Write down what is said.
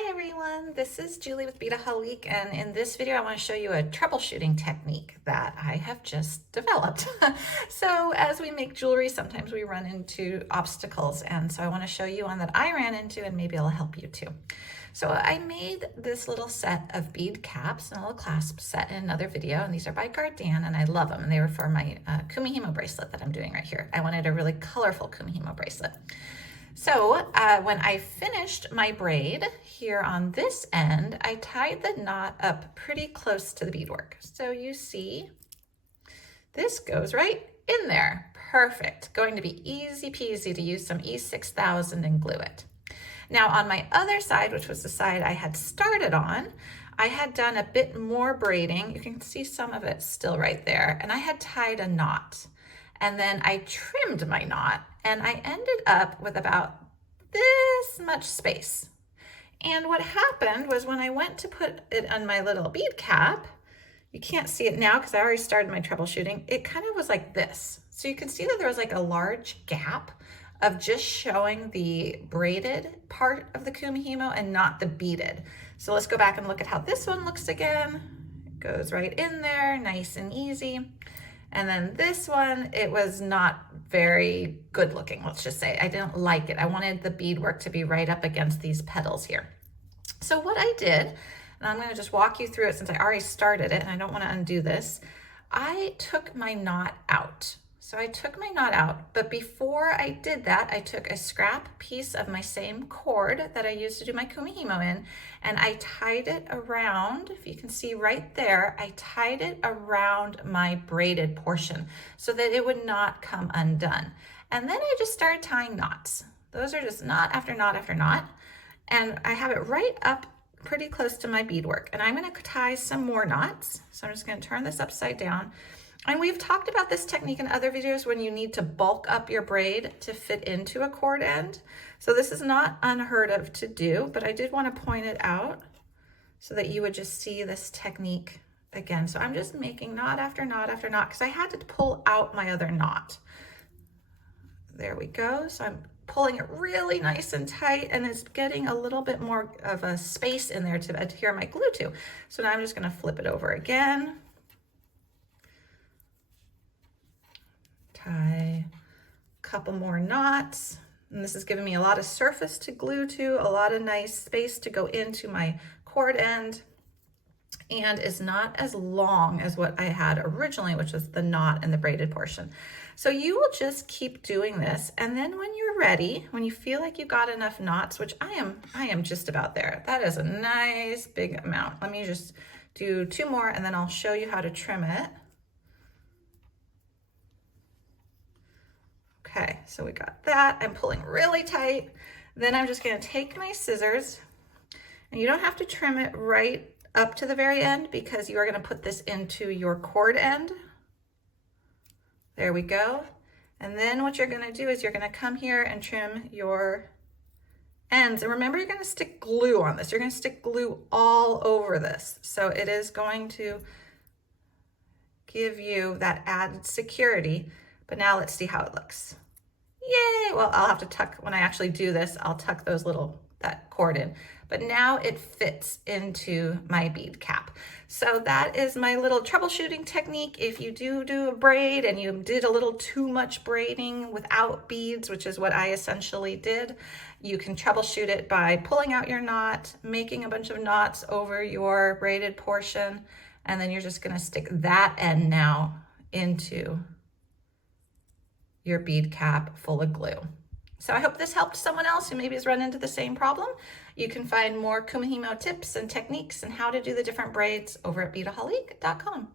Hi everyone, this is Julie with Beadaholique, and in this video I want to show you a troubleshooting technique that I have just developed. So as we make jewelry, sometimes we run into obstacles, and so I want to show you one that I ran into and maybe it'll help you too. So I made this little set of bead caps and a little clasp set in another video, and these are by Gardan and I love them, and they were for my Kumihimo bracelet that I'm doing right here. I wanted a really colorful Kumihimo bracelet. So when I finished my braid here on this end, I tied the knot up pretty close to the beadwork. So you see, this goes right in there. Perfect. Going to be easy peasy to use some E6000 and glue it. Now on my other side, which was the side I had started on, I had done a bit more braiding. You can see some of it still right there. And I had tied a knot. And then I trimmed my knot and I ended up with about this much space. And what happened was when I went to put it on my little bead cap, you can't see it now because I already started my troubleshooting, it kind of was like this. So you can see that there was like a large gap of just showing the braided part of the Kumihimo and not the beaded. So let's go back and look at how this one looks again. It goes right in there, nice and easy. And then this one, it was not very good looking, let's just say. I didn't like it. I wanted the beadwork to be right up against these petals here. So what I did, and I'm gonna just walk you through it since I already started it and I don't wanna undo this, I took my knot out. So I took my knot out, but before I did that, I took a scrap piece of my same cord that I used to do my Kumihimo in, and I tied it around, if you can see right there, I tied it around my braided portion so that it would not come undone. And then I just started tying knots. Those are just knot after knot after knot. And I have it right up pretty close to my beadwork. And I'm gonna tie some more knots. So I'm just gonna turn this upside down. And we've talked about this technique in other videos when you need to bulk up your braid to fit into a cord end. So this is not unheard of to do, but I did want to point it out so that you would just see this technique again. So I'm just making knot after knot after knot because I had to pull out my other knot. There we go. So I'm pulling it really nice and tight, and it's getting a little bit more of a space in there to adhere my glue to. So now I'm just going to flip it over again. Tie a couple more knots, and this is giving me a lot of surface to glue to, a lot of nice space to go into my cord end, and is not as long as what I had originally, which was the knot and the braided portion. So you will just keep doing this, and then when you're ready, when you feel like you got enough knots, which I am just about there. That is a nice big amount. Let me just do 2 more and then I'll show you how to trim it. Okay, so we got that. I'm pulling really tight. Then I'm just gonna take my scissors, and you don't have to trim it right up to the very end because you are gonna put this into your cord end. There we go. And then what you're gonna do is you're gonna come here and trim your ends. And remember, you're gonna stick glue on this. You're gonna stick glue all over this. So it is going to give you that added security. But now let's see how it looks. Yay! Well, I'll have to tuck, when I actually do this, I'll tuck that cord in. But now it fits into my bead cap. So that is my little troubleshooting technique. If you do a braid and you did a little too much braiding without beads, which is what I essentially did, you can troubleshoot it by pulling out your knot, making a bunch of knots over your braided portion, and then you're just gonna stick that end now into your bead cap full of glue. So I hope this helped someone else who maybe has run into the same problem. You can find more Kumihimo tips and techniques and how to do the different braids over at beadaholique.com.